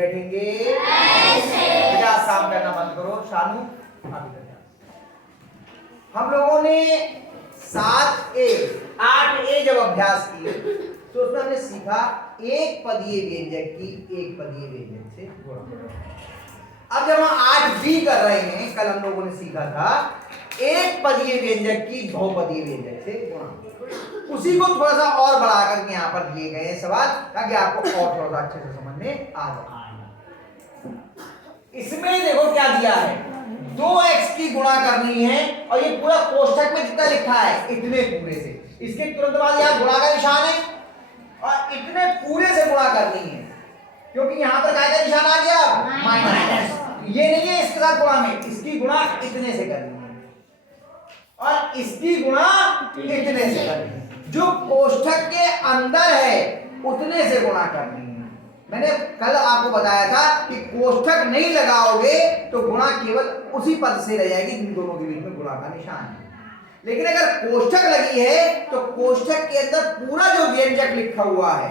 बैठेंगे ऐसे। बेटा काम करना बंद करो। शानू अभी कर। हम लोगों ने 7A 8A जब अभ्यास किए तो उसमें हमने सीखा एक पदीय व्यंजक की एक पदीय व्यंजक से गुणा। अब जब हम 8B कर रहे हैं, कल हम लोगों ने सीखा था एक पदीय व्यंजक की बहुपदीय व्यंजक से गुणा। उसी को थोड़ा सा और बढ़ा करके यहाँ पर दिए गए हैं सवाल, ताकि आपको और थोड़ा सा अच्छे से समझ में आ जाए। इसमें देखो क्या दिया है, 2x की गुणा करनी है और ये पूरा कोष्ठक में जितना लिखा है इतने पूरे से, इसके तुरंत बाद यहाँ गुणा का निशान है और इतने पूरे से गुणा करनी है, क्योंकि यहाँ पर काय का निशान आ गया माइनस। ये नहीं है इसके साथ गुणा में, इसकी गुणा इतने से करनी है और इसकी गुणा इतने से करनी है। जो कोष्ठक के अंदर है उतने से गुणा करनी है। मैंने कल आपको बताया था कि कोष्ठक नहीं लगाओगे तो गुणा केवल उसी पद से रह जाएगी जिन दोनों के बीच में गुणा का निशान है। लेकिन अगर कोष्ठक लगी है तो कोष्ठक के अंदर पूरा जो व्यंजक लिखा हुआ है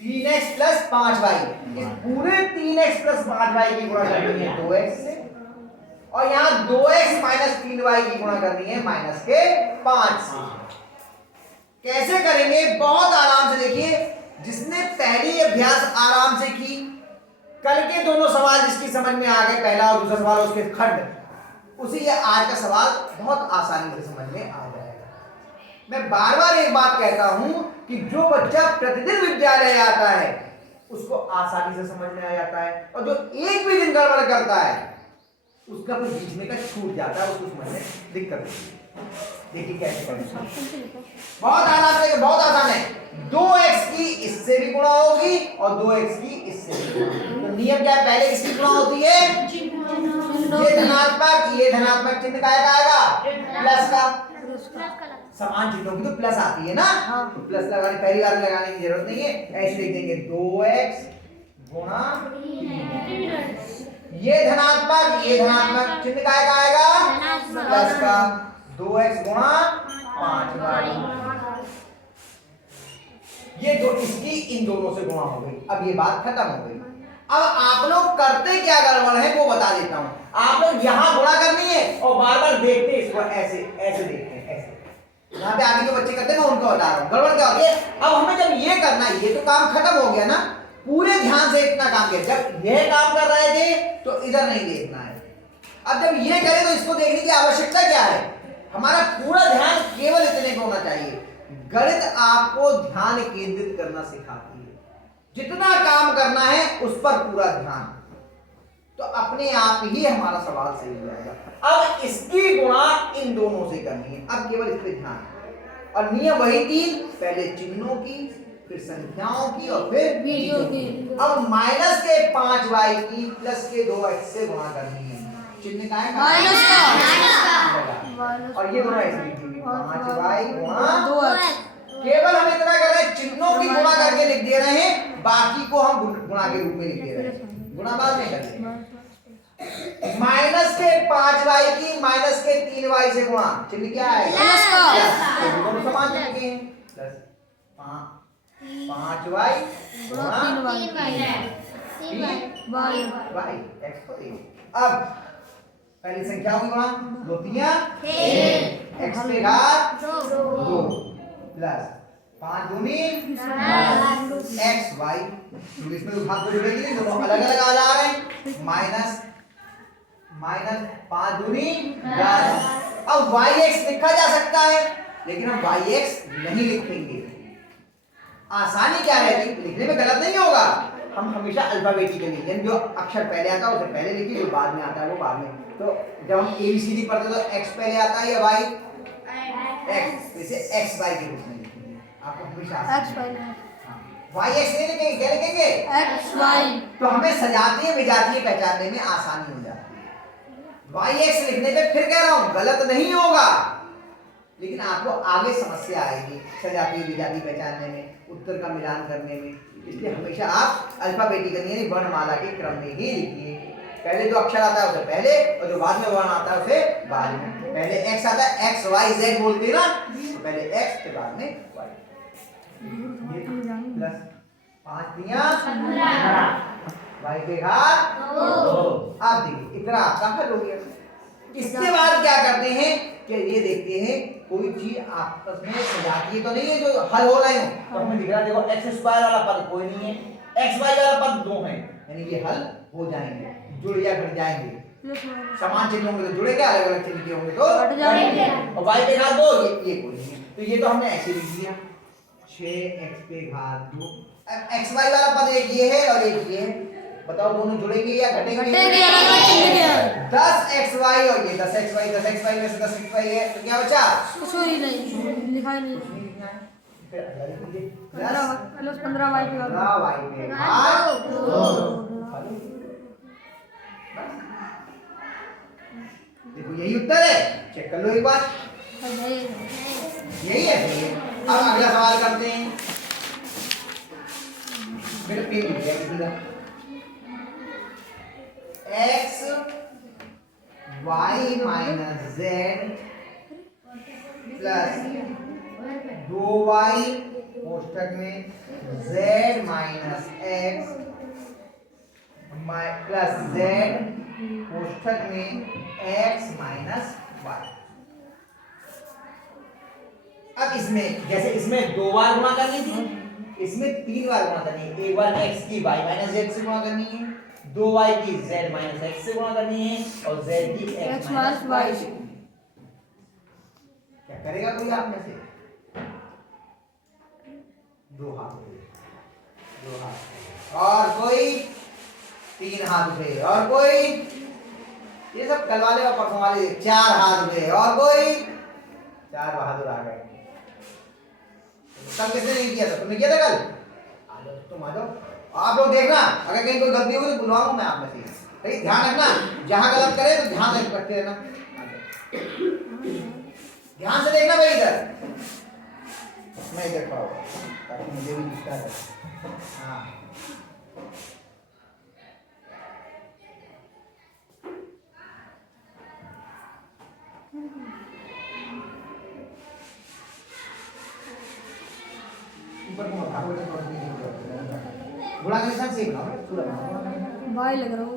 3x + 5y, इस पूरे 3x + 5y की गुणा करनी है 2x से और यहाँ 2x - 3y की गुणा करनी है -5 से। कैसे करेंगे? बहुत आराम से देखिए, जिसने पहली अभ्यास आराम से की, कल के दोनों सवाल जिसकी समझ में आ गए, पहला और दूसरा सवाल उसके खंड, उसे ये आज का सवाल बहुत आसानी से समझ में आ जाएगा। मैं बार बार एक बात कहता हूं कि जो बच्चा प्रतिदिन विद्यालय आता है उसको आसानी से समझ में आ जाता है, और जो एक भी दिन गड़बड़ करता है उसका कुछ बीच में का छूट जाता है, उसको समझ में दिक्कत होती है। देखिए कैसे करें, बहुत आसान है, बहुत आसान है। 2x की इससे भी गुणा होगी और 2x की इससे भी गुणा होगी। तो नियम क्या है? पहले किसकी गुणा होती है? ये धनात्मक, ये धनात्मक चिन्ह का आएगा प्लस का, समान चिन्हों की तो प्लस आती है ना, तो प्लस लगाने पहली बार लगाने की जरूरत नहीं है, ऐसे लिख देंगे 2x गुणा, ये धनात्मक चिन्ह का आएगा प्लस का, 2x गुणा 5y। ये दो इसकी इन दोनों से गुणा हो गई। अब ये बात खत्म हो गई। अब आप लोग करते क्या गड़बड़ है वो बता देता हूं। आप लोग यहां गुणा करनी है और बार बार देखते इसको, ऐसे ऐसे देखते हैं, ऐसे यहाँ पे आगे जो बच्चे करते हैं मैं उनको बता रहा हूं गड़बड़ क्या होती है। अब हमें जब ये करना है, ये तो काम खत्म हो गया ना, पूरे ध्यान से इतना काम किया। जब यह काम कर रहे थे तो इधर नहीं देखना है, अब जब ये करें तो इसको देखने की आवश्यकता क्या है? हमारा पूरा ध्यान केवल इतने पे होना चाहिए। गणित आपको ध्यान केंद्रित करना सिखाती है, जितना काम करना है उस पर पूरा ध्यान, तो अपने आप ही हमारा सवाल सही हो जाएगा। अब इसकी गुणा इन दोनों से करनी है, अब केवल इस पे ध्यान, और नियम वही 3, पहले चिन्हों की, फिर संख्याओं की और फिर वीडियो की। अब माइनस के 5y की प्लस के 2x से गुणा करनी है, चिन्ह का है माइनस का, और ये दोनों ऐसे लिखेंगे 5y गुणा 2x। केवल हम इतना कर रहे हैं, चिन्हों की गुणा करके लिख दे रहे हैं, बाकी को हम गुणा के रूप में लिख दे रहे हैं, गुणा बाद में कर देंगे। माइनस के 5y की माइनस के 3y से गुणा, चिन्ह क्या है प्लस, दोनों समान चिन्ह के हैं, प्लस 5y गुणा 3y x पर a। अब पहली संख्याओं की गुणा, 2 3 x पे घात 2 प्लस 5 दूनी x y, इसमें तो घात जुड़ेगी नहीं, दोनों अलग अलग आ जा रहे हैं, माइनस 5 दूनी 10। अब yx लिखा जा सकता है लेकिन हम yx नहीं लिखेंगे। आसानी क्या रहती, लिखने में गलत नहीं होगा, हम हमेशा अल्फाबेटिकली लिखेंगे, जो अक्षर पहले आता है उसे पहले लिखिए, जो बाद में आता है वो बाद में। तो जब हम ABCD पढ़ते तो x पहले आता है या y, x, इसे xy के रूप में लिखेंगे। आपको हमेशा x yx नहीं लिखेंगे, क्या लिखेंगे xy। तो हमें सजातीय विजातीय पहचानने में आसानी हो जाती है। yx लिखने पे फिर कह रहा हूं गलत नहीं होगा, लेकिन आपको आगे समस्या आएगी सजातीय विजातीय पहचानने में, उत्तर का मिलान करने में। इसलिए हमेशा आप अल्फाबेटिकली यानी वर्णमाला के क्रम में ही लिखिए, पहले जो अक्षर आता है उसे पहले और जो बाद में वर्ण आता है उसे बाद में। पहले x आता है, x y z बोलते हैं ना, तो पहले x के बाद में y, प्लस 5 तिया 15, y के घात 2। अब देखिए इतना आपका हल हो गया। इसके बाद क्या करते हैं कि ये देखते हैं कोई चीज आपस में सजाती है तो नहीं है जो हल हो रहे हो, तो हमें दिख रहा है देखो x स्क्वायर वाला पद कोई नहीं है, x y वाला पद 2 है, यानी ये हल हो जाएंगे, जुड़ या घट जाएंगे। समान चिन्ह होंगे तो जुड़ेंगे, अलग अलग चिन्ह के होंगे तो घट जाएंगे। और y के घात 2 ये कोई नहीं है, तो ये तो हमने ऐसे लिख दिया 6x के घात 2। अब x y वाला पद एक ये है और एक ये है, बताओ दोनों जुड़ेंगे या घटेंगे? घटेंगे, अलग-अलग चिन्ह के। 10xy और ये 10xy में से 10xy है तो क्या बचा? कुछ ही नहीं लिखा ही नहीं। फिर अगला लिखिए 15y के घात 2। देखो यही उत्तर है, चेक कर लो एक बार, यही है। अब अगला सवाल करते हैं, मेरे पेज लिख दिया किसी का x y minus z plus 2y कोष्टक में z minus x plus z कोष्टक में x माइनस y। अब इसमें जैसे इसमें 2 बार गुणा करनी थी, इसमें 3 बार गुणा करनी है। एक बार x की y माइनस z से गुणा करनी है, 2y की z माइनस x से गुणा करनी है और z की x माइनस y से। क्या करेगा कोई आप में से? 2 हाथ उठे, 2 हाथ, और कोई 3 हाथ उठे, और कोई, ये सब कल वाले और परसों वाले 4 हाथ उठे, और कोई 4 बहादुर आ गए। कल किसने नहीं किया था? तुमने किया था कल? आ जाओ, तुम आ जाओ, आप लोग देखना, अगर कहीं कोई गलती होगी तो बुलवाऊंगा मैं आप में से। ठीक, ध्यान रखना, जहां गलत करे तो ध्यान रखते रहना, ध्यान से देखना भाई। इधर मैं देख पाऊंगा ताकि मुझे भी दिखता है। हाँ, ऊपर को भागो तो गुणा के निशान से बनाओ, पूरा बनाओ, बाय लग रहा हूँ।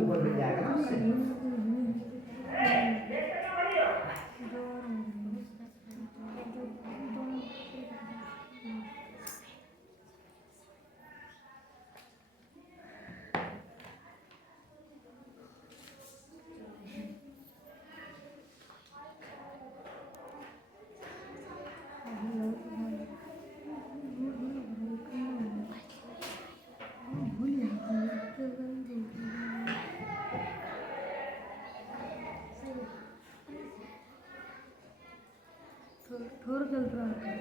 ऊपर मिल जाएगा ना उससे। ठोर चल रहा है।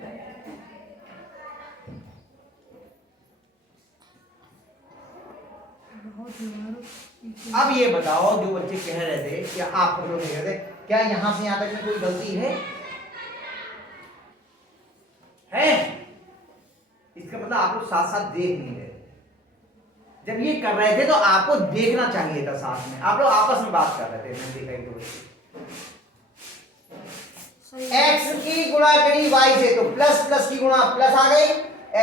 अब ये बताओ, जो बच्चे कह रहे थे कि आप लोग कह रहे थे, क्या यहाँ से यहाँ तक में कोई गलती है? इसका मतलब आप लोग साथ साथ देख नहीं रहे। जब ये कर रहे थे तो आपको देखना चाहिए था साथ में, आप लोग आपस में बात कर रहे थे। मैंने देखा एक बच्चे x की गुणा करी y से, तो प्लस प्लस की गुणा प्लस आ गई,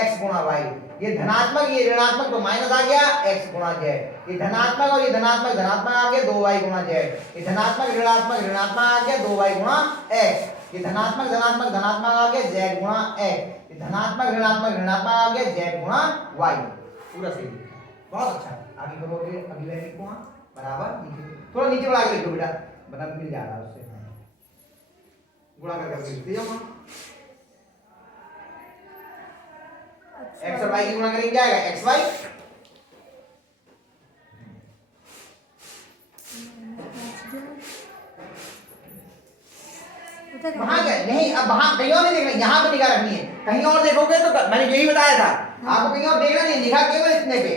x गुणा y, ये धनात्मक ये ऋणात्मक तो माइनस आ गया, x गुणा z, ये धनात्मक और ये धनात्मक धनात्मक आ गया 2y गुणा z, ये धनात्मक ऋणात्मक ऋणात्मक आ गया 2y गुणा x, ये धनात्मक धनात्मक धनात्मक आ गया z गुणा x, ये धनात्मक ऋणात्मक ऋणात्मक आ गया z गुणा y। पूरा सही, बहुत अच्छा। आगे करोगे अभिव्यक्ति को बराबर नीचे, थोड़ा नीचे बढ़ा के लिखो बेटा, बना मिल जाएगा उससे, गुणा करके लिख दिया। x और y की गुणा करेंगे क्या आएगा? xy, वहां गए नहीं, अब वहां कहीं और नहीं देखना, यहाँ पे निगाह रखनी है। कहीं और देखोगे तो मैंने यही बताया था आपको, कहीं और देखना नहीं, लिखा केवल इतने पे।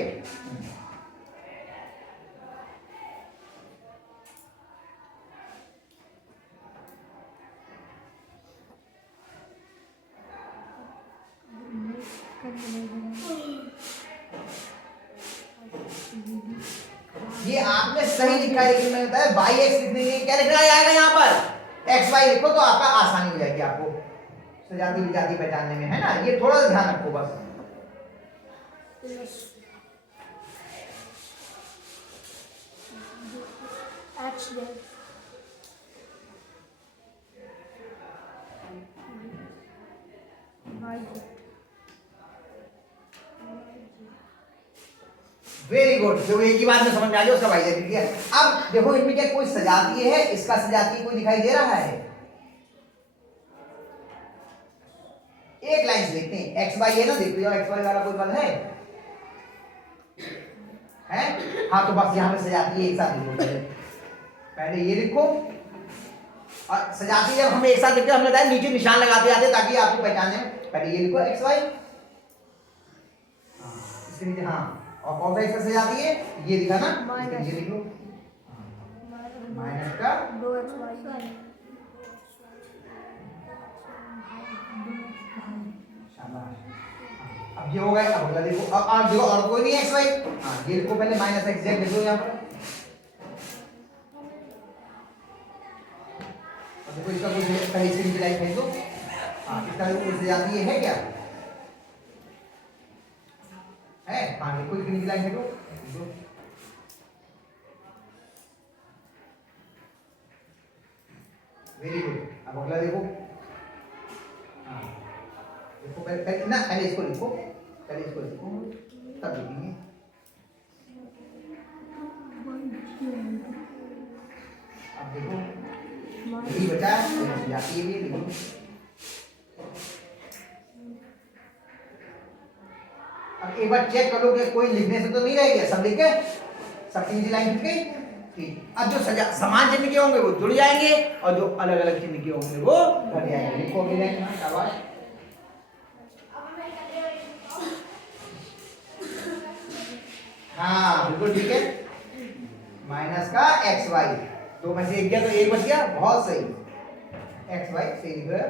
ये आपने सही लिखा है, लेकिन मैंने बताया बाई एक्स लिखने के लिए क्या लिखना आएगा यहाँ पर एक्स वाई लिखो तो आपका आसानी हो जाएगी आपको सजाती विजाती पहचानने में, है ना। ये थोड़ा सा ध्यान रखो बस। X Z Y very good, जो एक ही बात में समझ में आ जाए उसका वाई जेड लिख दिया। अब देखो इनमें क्या कोई सजातीय है, इसका सजातीय कोई दिखाई दे रहा है? एक लाइन से लिखते हैं, एक्स वाई है ना, देखते जाओ एक्स वाई वाला कोई पद है? हाँ तो बस यहाँ पे सजातीय एक साथ लिखो, पहले ये लिखो और सजातीय जब हम एक साथ लिखते हैं हमने बताया नीचे निशान लगाते जाते ताकि आपको पहचानने में। पहले ये लिखो एक्स वाई, इसके नीचे हाँ, और कौन सा इसका सजातीय है ये लिखा ना, इसके नीचे लिख लो माइनस का 2xy अब ये हो गया। अब अगला देखो, अब देखो और कोई नहीं एक्स वाई, हाँ ये लिखो पहले माइनस एक्स जेड लिखो यहाँ पर। अब देखो इसका कुछ पहले इसके नीचे लाइन फेंक दो, हाँ इसका कुछ सजातीय है क्या है? हाँ देखो इसके नीचे लाइन फेंको, वेरी गुड। अब अगला देखो, हाँ देखो पहले ना, पहले इसको लिखो, पहले इसको लिखो तब लिखेंगे। अब देखो यही बचा है, जाती है ये लिखो। अब एक बार चेक करो कि कोई लिखने से तो नहीं रह गया, सब लिख गए, सब तीन लाइन लिख गई, ठीक। अब जो समान चिन्ह के होंगे वो जुड़ जाएंगे और जो अलग अलग चिन्ह के होंगे वो घट जाएंगे। लिखो अगली लाइन, शाबाश। हाँ बिल्कुल ठीक है, माइनस का एक्स वाई, दो में से एक गया तो एक बच गया, बहुत सही, एक्स वाई सही लिख रहे हो।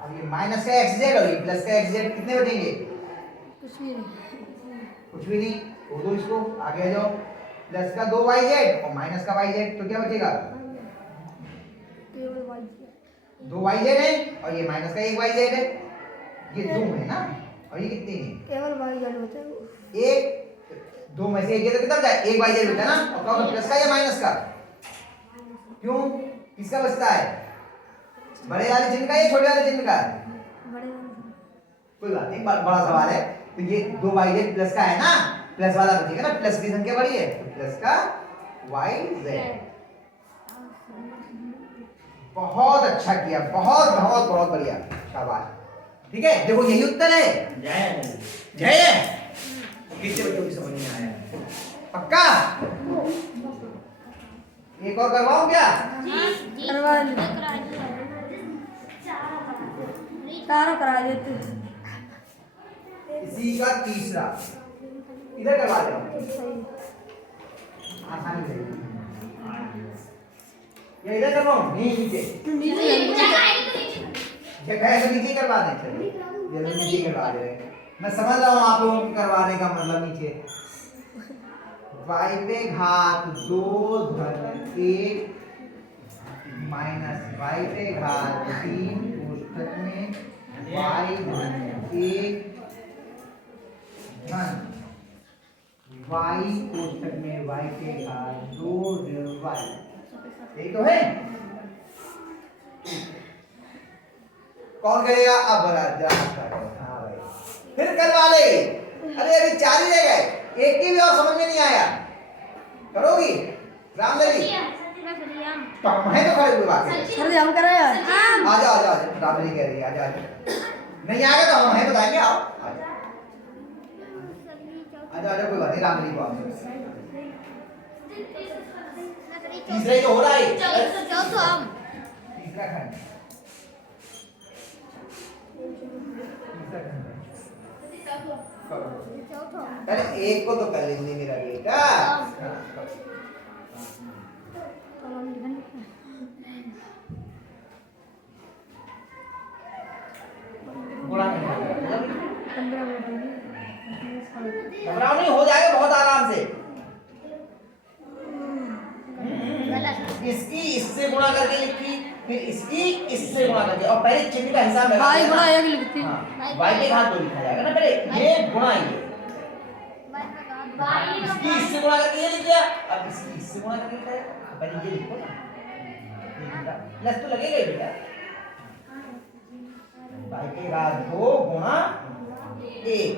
अब ये माइनस का एक्स जेड और ये प्लस का एक्स जेड कितने बचेंगे? कुछ भी नहीं, कुछ भी नहीं, छोड़ दो इसको, आगे आ जाओ। प्लस का 2 वाई जेड और माइनस का वाई जेड, तो क्या बचेगा? केवल वाई 2 वाई जेड है और ये माइनस का 1 वाई जेड है, ये 2 है ना, और ये कितने हैं? केवल वाई जेड होते हैं। एक 2 में से एक ये तो कितना बचा? 1 वाई जेड बचा ना, और कौन सा प्लस का या माइनस का? क्यों, किसका बचता है? बड़े वाले चिन्ह का या छोटे वाले चिन्ह का? बड़े वाले। कोई बात नहीं, बड़ा सवाल है। तो ये 2 वाई जेड प्लस का है ना, प्लस वाला बचेगा ना, प्लस की संख्या बड़ी है तो प्लस का वाई जेड। बहुत अच्छा किया, बहुत बहुत बहुत बढ़िया, शाबाश। ठीक है, देखो यही उत्तर है। जय जय। कितने बच्चों की समझ में आया? पक्का? एक और करवाऊं क्या? करवा तारा करा देते। इसी का तीसरा इधर करवा दो, आसानी से। ये इधर करवाऊं? नहीं नीचे, ये कहे तो नीचे करवा दें, चलिए ये नीचे करवा दे रहे हैं। मैं समझ रहा हूँ आप लोगों को करवाने का मतलब नीचे। y पे घात 2 धन 1 माइनस y पे घात 3 कोष्ठक में y धन 1 धन y कोष्ठक में y के घात 2 ऋण y। यही तो है। कौन करेगा? अब हाँ भाई, फिर करवा ले। अरे अभी 4 ही रह गए, एक की भी और समझ में नहीं आया, करोगी? रामदेवी तो हम हैं तो खड़े हुए बात है। सर हम कर रहे हैं। आ जाओ आ जाओ, रामदेवी कह रही है, आ जाओ। नहीं आएगा तो हम हैं बताएंगे, आओ आ जाओ आ जाओ, कोई बात नहीं, रामदेवी को आओ। तीसरा ही तो हो रहा है, तीसरा खंड, अरे एक को तो कर लेंगे मेरा बेटा। गुणा नहीं होगा। गुणा करके लिखी, फिर इसकी इससे गुणा करके, और पहले चिन्ह का हिसाब लगा भाई दिया बड़ा ना। एक लिखती हाँ, y के घात 2 लिखा जाएगा ना, पहले ये गुणा ये, इसकी इससे गुणा करके ये लिख दिया, अब इसकी इससे गुणा करके लिखा जाएगा, तो पहले ये लिखो ना, प्लस तो लगेगा ही बेटा, y के घात 2 गुणा 1।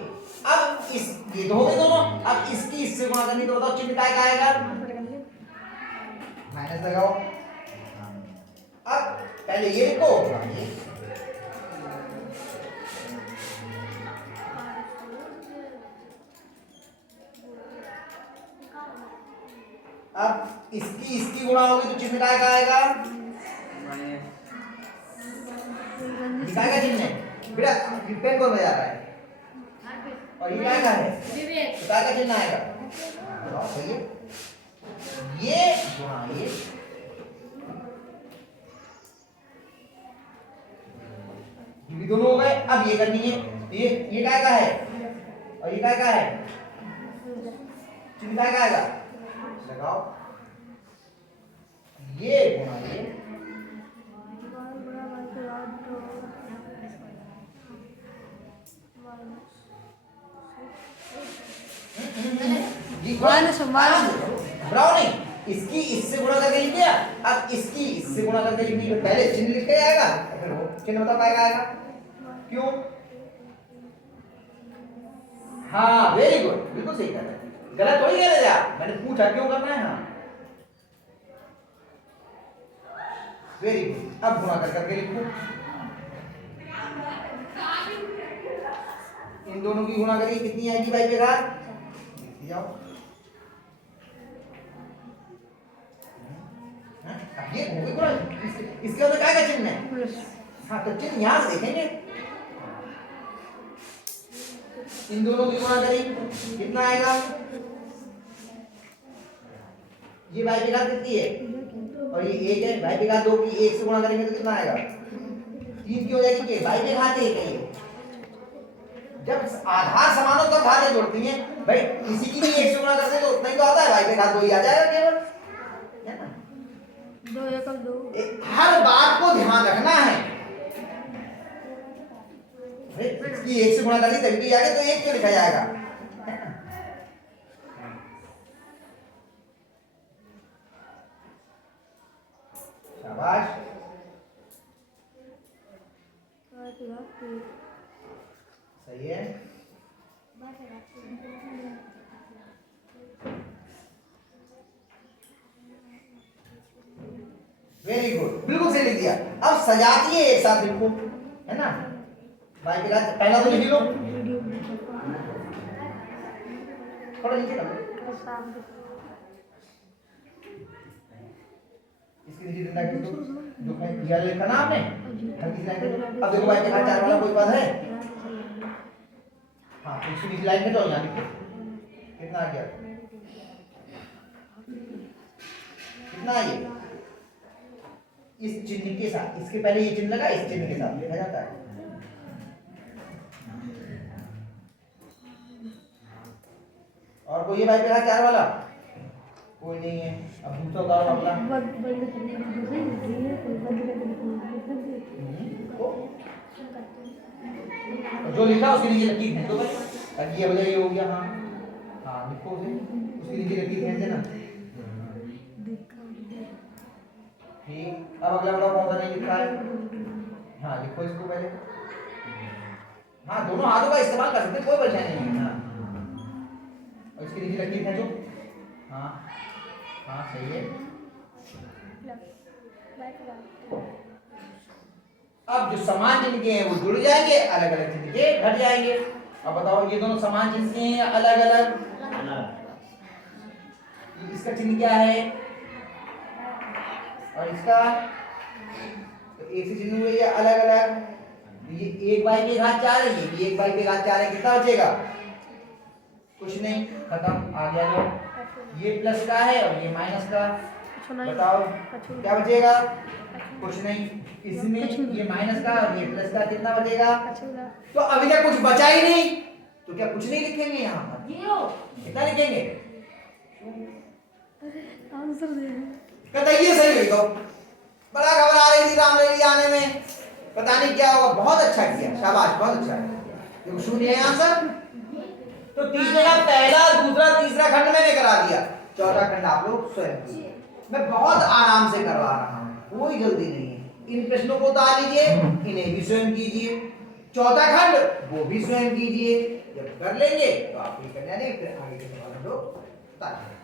अब इस ये तो हो गए दोनों, अब इसकी इससे गुणा करनी, तो बताओ चिन्ह क्या आएगा, माइनस लगाओ। अब पहले ये लिखो, अब इसकी गुणा होगी तो चिन्ह क्या आएगा, दिखाएगा चिन्ह बेटा, पेन कौन बजा रहा है, और ये क्या है, तो क्या चिन्ह आएगा, बताओ सही है, ये गुणा ये भी दोनों हो गए। अब ये करनी है, ये क्या का है, और ये क्या है, चिन्ह क्या आएगा, लगाओ, ये गुणा ये, नहीं, इसकी इससे गुणा करके लिख दिया, अब इसकी इससे गुणा करके लिख दी, पहले चिन्ह लिख के आएगा, फिर वो चिन्ह बताओ क्या आएगा, क्यों, हाँ वेरी गुड, बिल्कुल सही कर रहे हैं, गलत थोड़ी कह रहे थे आप, मैंने पूछा क्यों करना है, हाँ वेरी गुड। अब गुणा कर करके लिखो, इन दोनों की गुणा करिए, कितनी आएगी भाई के घात, लिख जाओ, ये हो गई गुणा, इसके अंदर क्या क्या चिन्ह है, हाँ तो चिन्ह यहाँ से देखेंगे, इन दोनों की गुणा करी कितना आएगा, ये भाई की घात कितनी है, और ये 1 है, भाई की घात 2 की 1 से गुणा करेंगे तो कितना आएगा, 3 की हो जाएगी, कि भाई की घात 1 है, जब आधार समान हो तो घातें जोड़ती हैं भाई, किसी की भी 1 से गुणा करते तो उतना ही तो आता है, भाई की घात 2 ही आ जाएगा केवल, है ना, 2 एकम 2, हर बात को ध्यान रखना है, इसकी 1 से गुणा कर दी तभी तो आगे, तो 1 क्यों लिखा जाएगा, शाबाश, सही है, वेरी गुड, बिल्कुल सही लिख दिया। अब सजाती है एक साथ लिखो, है ना, भाई के साथ पहला तो लिख लो, थोड़ा नीचे कर, इसके नीचे डंडा क्यों, जो दिया लिखा ना आपने, हल्की सी लाइन, अब देखो भाई के साथ 4 वाला कोई बात है, हाँ तो इसकी नीचे लाइन में तो यहाँ लिखो, कितना आ गया, कितना है ये, इस चिन्ह के साथ, इसके पहले ये चिन्ह लगा, इस चिन्ह के साथ लिखा जाता है, और कोई ये भाई के साथ 4 वाला कोई नहीं है, अब दूसरा उदाहरण अपना, जो लिखा उसके नीचे लकीर खींच दो भाई, ताकि ये वजह ये हो गया, हाँ हाँ लिखो उसे, उसके नीचे लकीर खींच देना, ठीक। अब अगला बताओ कौन सा नहीं लिखा है, हाँ लिखो इसको पहले, हाँ दोनों हाथों का इस्तेमाल कर सकते, कोई परेशानी नहीं है, हाँ और इसके नीचे लकीर खींचो, हाँ हाँ सही है। अब जो समान चिन्ह के हैं वो जुड़ जाएंगे, अलग अलग चिन्ह के घट जाएंगे। अब बताओ ये दोनों समान चिन्ह के हैं या अलग अलग, इसका चिन्ह क्या है और इसका, तो एक से चिन्ह हुए या अलग अलग, ये 1 बाई के घात 4 है, ये भी 1 बाई के घात 4 है, कितना बचेगा, कुछ नहीं, खत्म, आ गया जो, ये प्लस का है और ये माइनस का, बताओ क्या बचेगा, कुछ नहीं, इसमें ये माइनस का और ये प्लस का, कितना बचेगा, तो अभी तक कुछ बचा ही नहीं, तो क्या कुछ नहीं लिखेंगे यहाँ पर, कितना लिखेंगे, आंसर दे बताइए सही लिख दो, बड़ा घबरा रही थी रामरैली आने में, पता नहीं क्या होगा। बहुत अच्छा किया, शाबाश, बहुत अच्छा किया। देखो शून्य है आंसर। तो तीसरे का पहला, दूसरा, तीसरा खंड मैंने करा दिया, चौथा खंड आप लोग स्वयं कीजिए। मैं बहुत आराम से करवा रहा हूँ, कोई जल्दी नहीं है। इन प्रश्नों को उतार लीजिए, इन्हें भी स्वयं कीजिए, चौथा खंड वो भी स्वयं कीजिए। जब कर लेंगे तो आपकी कन्या ने फिर आगे के सवाल हम लोग उतार लेंगे।